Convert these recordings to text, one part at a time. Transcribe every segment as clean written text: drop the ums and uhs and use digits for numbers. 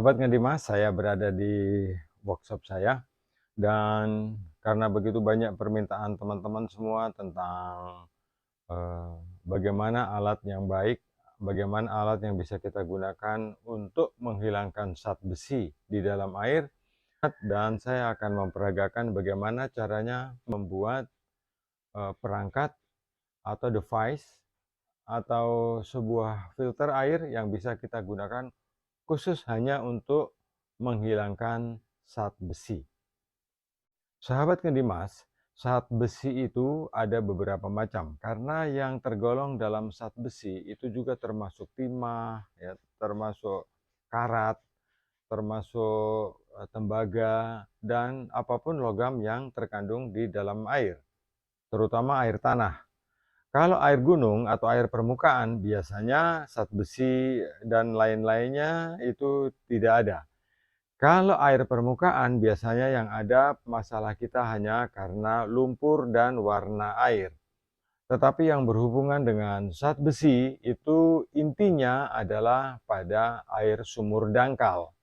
Sahabat Ngedimas, saya berada di workshop saya dan karena begitu banyak permintaan teman-teman semua tentang eh, bagaimana alat yang baik, bagaimana alat yang bisa kita gunakan untuk menghilangkan zat besi di dalam air, dan saya akan memperagakan bagaimana caranya membuat perangkat atau device atau sebuah filter air yang bisa kita gunakan khusus hanya untuk menghilangkan zat besi. Sahabat Ngedimas, zat besi itu ada beberapa macam, karena yang tergolong dalam zat besi itu juga termasuk timah, ya, termasuk karat, termasuk tembaga, dan apapun logam yang terkandung di dalam air, terutama air tanah. Kalau air gunung atau air permukaan, biasanya zat besi dan lain-lainnya itu tidak ada. Kalau air permukaan, biasanya yang ada masalah kita hanya karena lumpur dan warna air. Tetapi yang berhubungan dengan zat besi itu intinya adalah pada air sumur dangkal.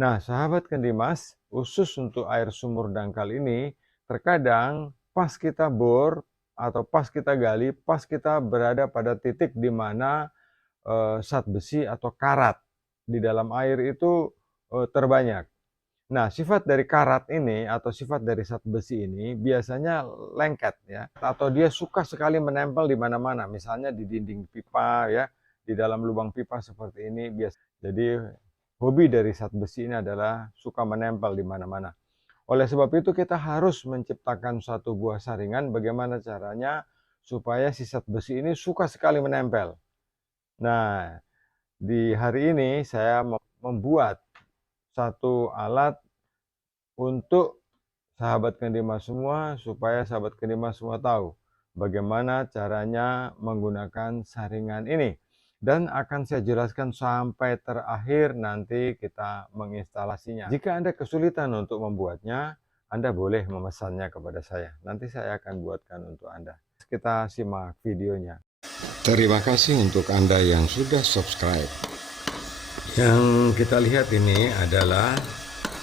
Nah, sahabat Kendimas, khusus untuk air sumur dangkal ini, terkadang pas kita bor atau pas kita gali, pas kita berada pada titik di mana zat besi atau karat di dalam air itu terbanyak. Nah, sifat dari karat ini atau sifat dari zat besi ini biasanya lengket ya, atau dia suka sekali menempel di mana-mana, misalnya di dinding pipa ya, di dalam lubang pipa seperti ini biasa. Jadi hobi dari zat besi ini adalah suka menempel di mana-mana. Oleh sebab itu kita harus menciptakan satu buah saringan bagaimana caranya supaya si zat besi ini suka sekali menempel. Nah, di hari ini saya membuat satu alat untuk sahabat Kendimas semua, supaya sahabat Kendimas semua tahu bagaimana caranya menggunakan saringan ini. Dan akan saya jelaskan sampai terakhir nanti kita menginstalasinya. Jika Anda kesulitan untuk membuatnya, Anda boleh memesannya kepada saya. Nanti saya akan buatkan untuk Anda. Kita simak videonya. Terima kasih untuk Anda yang sudah subscribe. Yang kita lihat ini adalah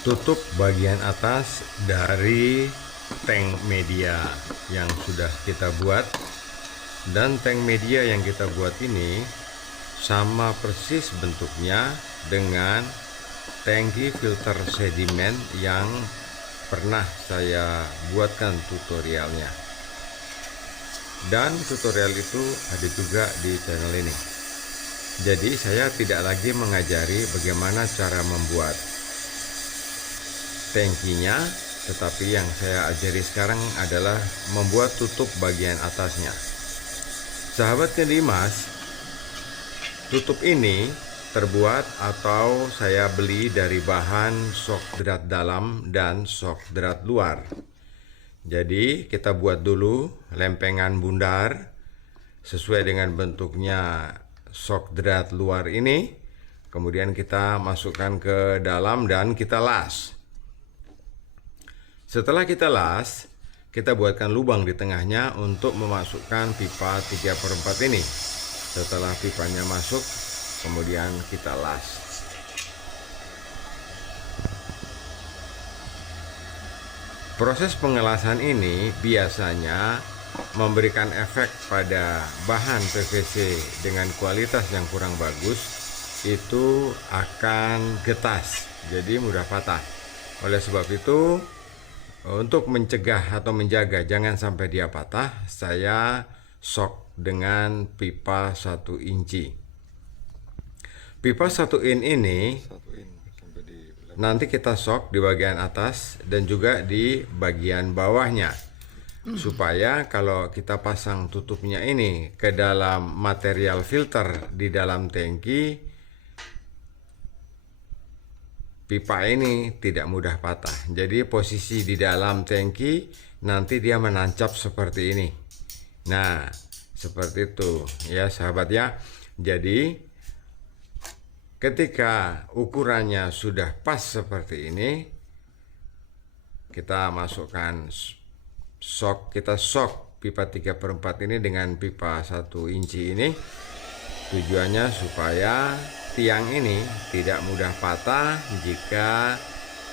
tutup bagian atas dari tank media yang sudah kita buat. Dan tank media yang kita buat ini sama persis bentuknya dengan tangki filter sedimen yang pernah saya buatkan tutorialnya. Dan tutorial itu ada juga di channel ini. Jadi saya tidak lagi mengajari bagaimana cara membuat tangkinya, tetapi yang saya ajari sekarang adalah membuat tutup bagian atasnya. Sahabat Kendimas, tutup ini terbuat atau saya beli dari bahan sok drat dalam dan sok drat luar. Jadi kita buat dulu lempengan bundar sesuai dengan bentuknya sok drat luar ini, kemudian kita masukkan ke dalam dan kita las. Setelah kita las, kita buatkan lubang di tengahnya untuk memasukkan pipa 3/4 ini. Setelah pipanya masuk, kemudian kita las. Proses pengelasan ini biasanya memberikan efek pada bahan PVC dengan kualitas yang kurang bagus, itu akan getas, jadi mudah patah. Oleh sebab itu, untuk mencegah atau menjaga jangan sampai dia patah, saya sok dengan pipa 1 inci. Pipa 1 in ini nanti kita sok di bagian atas dan juga di bagian bawahnya, supaya kalau kita pasang tutupnya ini ke dalam material filter di dalam tangki, pipa ini tidak mudah patah. Jadi posisi di dalam tangki nanti dia menancap seperti ini. Nah, seperti itu ya sahabat ya. Jadi ketika ukurannya sudah pas seperti ini, kita masukkan sok, kita sok pipa 3/4 ini dengan pipa 1 inci ini. Tujuannya supaya tiang ini tidak mudah patah jika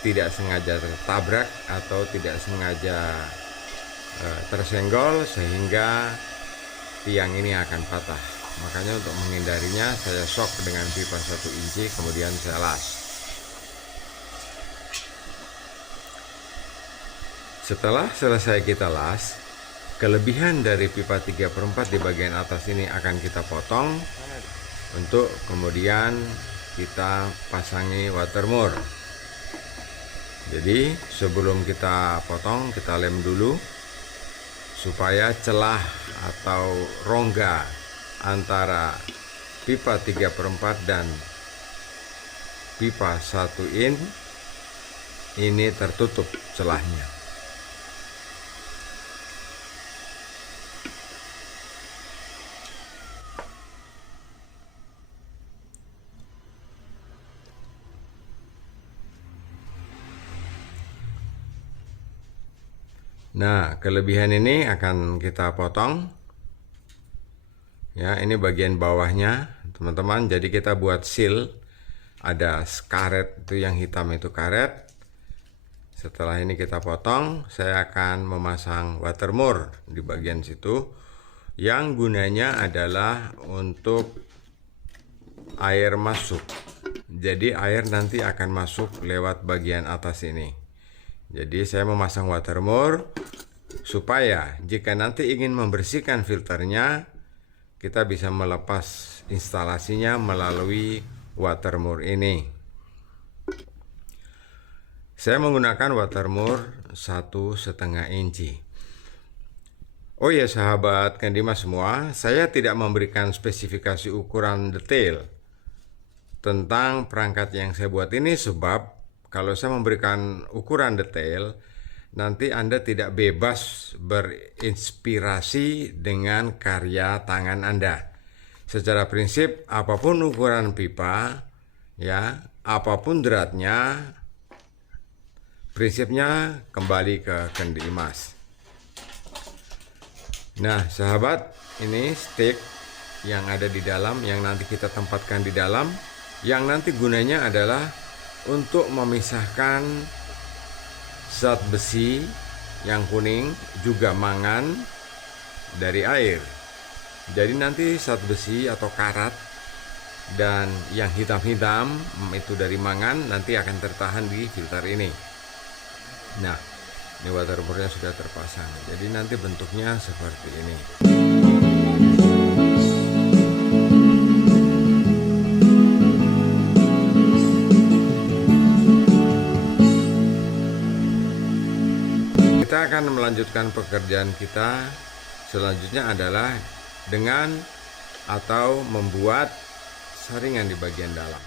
tidak sengaja tertabrak atau tidak sengaja tersenggol sehingga tiang ini akan patah. Makanya untuk menghindarinya saya sok dengan pipa 1 inci kemudian saya las. Setelah selesai kita las, kelebihan dari pipa 3/4 di bagian atas ini akan kita potong untuk kemudian kita pasangi watermur. Jadi sebelum kita potong, kita lem dulu supaya celah atau rongga antara pipa 3/4 dan pipa 1 in ini tertutup celahnya. Nah, kelebihan ini akan kita potong. Ya, ini bagian bawahnya, teman-teman. Jadi kita buat seal. Ada karet itu yang hitam itu karet. Setelah ini kita potong, saya akan memasang watermur di bagian situ. Yang gunanya adalah untuk air masuk. Jadi air nanti akan masuk lewat bagian atas ini. Jadi saya memasang watermur supaya jika nanti ingin membersihkan filternya, kita bisa melepas instalasinya melalui watermur ini. Saya menggunakan watermur 1,5 inci. Oh ya sahabat Kandimas semua, saya tidak memberikan spesifikasi ukuran detail tentang perangkat yang saya buat ini sebab kalau saya memberikan ukuran detail, nanti Anda tidak bebas berinspirasi dengan karya tangan Anda. Secara prinsip, apapun ukuran pipa, ya, apapun dratnya, prinsipnya kembali ke Kandimas. Nah, sahabat, ini stick yang ada di dalam, yang nanti kita tempatkan di dalam, yang nanti gunanya adalah untuk memisahkan zat besi yang kuning juga mangan dari air. Jadi nanti zat besi atau karat dan yang hitam-hitam itu dari mangan nanti akan tertahan di filter ini. Nah, ini watermurnya sudah terpasang. Jadi nanti bentuknya seperti ini. Kita akan melanjutkan pekerjaan kita selanjutnya adalah dengan atau membuat saringan di bagian dalam.